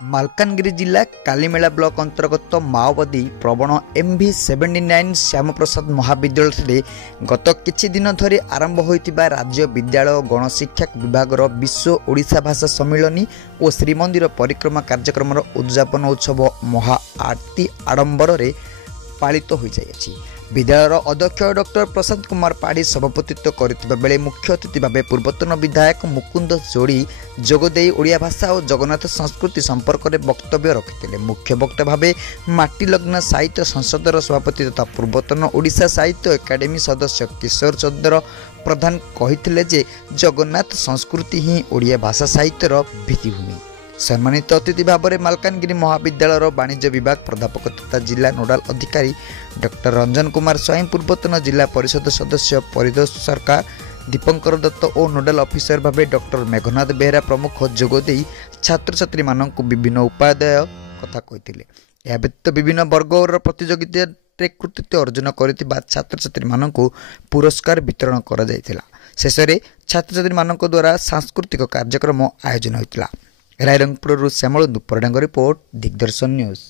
ମାଲକାନଗିରି ଜିଲ୍ଲା କାଲିମେଳା ବ୍ଲକ ଅନ୍ତର୍ଗତ ମାଓବାଦୀ ପ୍ରବଣ MV79 ଶ୍ୟାମପ୍ରସାଦ ମହାବିଦ୍ୟାଳୟରେ ଗତ କିଛି ଦିନ ଧରି ଆରମ୍ଭ ହୋଇଥିବା ରାଜ୍ୟ ବିଦ୍ୟାଳୟ ଗଣଶିକ୍ଷା ବିଭାଗର ବିଶ୍ୱ ଓଡ଼ିଶା ଭାଷା ସମ୍ମିଳନୀ ଓ ଶ୍ରୀମନ୍ଦିର ପରିକ୍ରମା କାର୍ଯ୍ୟକ୍ରମର ଉଦ୍ଯାପନ ଉତ୍ସବ ମହା ଆରତି ଆଡ଼ମ୍ବରରେ ପାଳିତ ହୋଇଯାଇଛି। ବିଦ୍ୟାଳୟର ଅଧ୍ୟକ୍ଷ ଡକ୍ଟର ପ୍ରଶାନ୍ତ କୁମାର ପାଢ଼ୀ ସଭାପତିତ୍ୱ କରିଥିବା ବେଳେ ମୁଖ୍ୟ ଅତିଥି ଭାବେ ପୂର୍ବତନ ବିଧାୟକ ମୁକୁନ୍ଦ ଯୋଡ଼ି ଯୋଗଦେଇ ଓଡ଼ିଆ ଭାଷା ଓ ଜଗନ୍ନାଥ ସଂସ୍କୃତି ସମ୍ପର୍କରେ ବକ୍ତବ୍ୟ ରଖିଥିଲେ। ମୁଖ୍ୟ ବକ୍ତା ଭାବେ ମାଟିଲଗ୍ନ ସାହିତ୍ୟ ସଂସଦର ସଭାପତି ତଥା ପୂର୍ବତନ ଓଡ଼ିଶା ସାହିତ୍ୟ ଏକାଡେମୀ ସଦସ୍ୟ କିଶୋର ଚନ୍ଦ୍ର ପ୍ରଧାନ କହିଥିଲେ ଯେ ଜଗନ୍ନାଥ ସଂସ୍କୃତି ହିଁ ଓଡ଼ିଆ ଭାଷା ସାହିତ୍ୟର ଭିତ୍ତିଭୂମି। ସମ୍ମାନିତ ଅତିଥି ଭାବରେ ମାଲକାନଗିରି ମହାବିଦ୍ୟାଳୟର ବାଣିଜ୍ୟ ବିଭାଗ ପ୍ରାଧ୍ୟାପକ ତଥା ଜିଲ୍ଲା ନୋଡାଲ ଅଧିକାରୀ ଡକ୍ଟର ରଞ୍ଜନ କୁମାର ସ୍ୱାଇଁ, ପୂର୍ବତନ ଜିଲ୍ଲା ପରିଷଦ ସଦସ୍ୟ ପରିତୋଷ ସରକାର, ଦୀପଙ୍କର ଦତ୍ତ ଓ ନୋଡାଲ ଅଫିସର ଭାବେ ଡକ୍ଟର ମେଘନାଥ ବେହେରା ପ୍ରମୁଖ ଯୋଗଦେଇ ଛାତ୍ରଛାତ୍ରୀମାନଙ୍କୁ ବିଭିନ୍ନ ଉପାଦେୟ କଥା କହିଥିଲେ। ଏହା ବ୍ୟତୀତ ବିଭିନ୍ନ ବର୍ଗର ପ୍ରତିଯୋଗିତାରେ କୃତିତ୍ୱ ଅର୍ଜନ କରିଥିବା ଛାତ୍ରଛାତ୍ରୀମାନଙ୍କୁ ପୁରସ୍କାର ବିତରଣ କରାଯାଇଥିଲା। ଶେଷରେ ଛାତ୍ରଛାତ୍ରୀମାନଙ୍କ ଦ୍ୱାରା ସାଂସ୍କୃତିକ କାର୍ଯ୍ୟକ୍ରମ ଆୟୋଜନ ହୋଇଥିଲା। ରାଇରଙ୍ଗପୁରରୁ ଶ୍ୟାମଳ ଦୁପରଡାଙ୍କ ରିପୋର୍ଟ, ଦିଗ୍ଦର୍ଶନ ନ୍ୟୁଜ୍।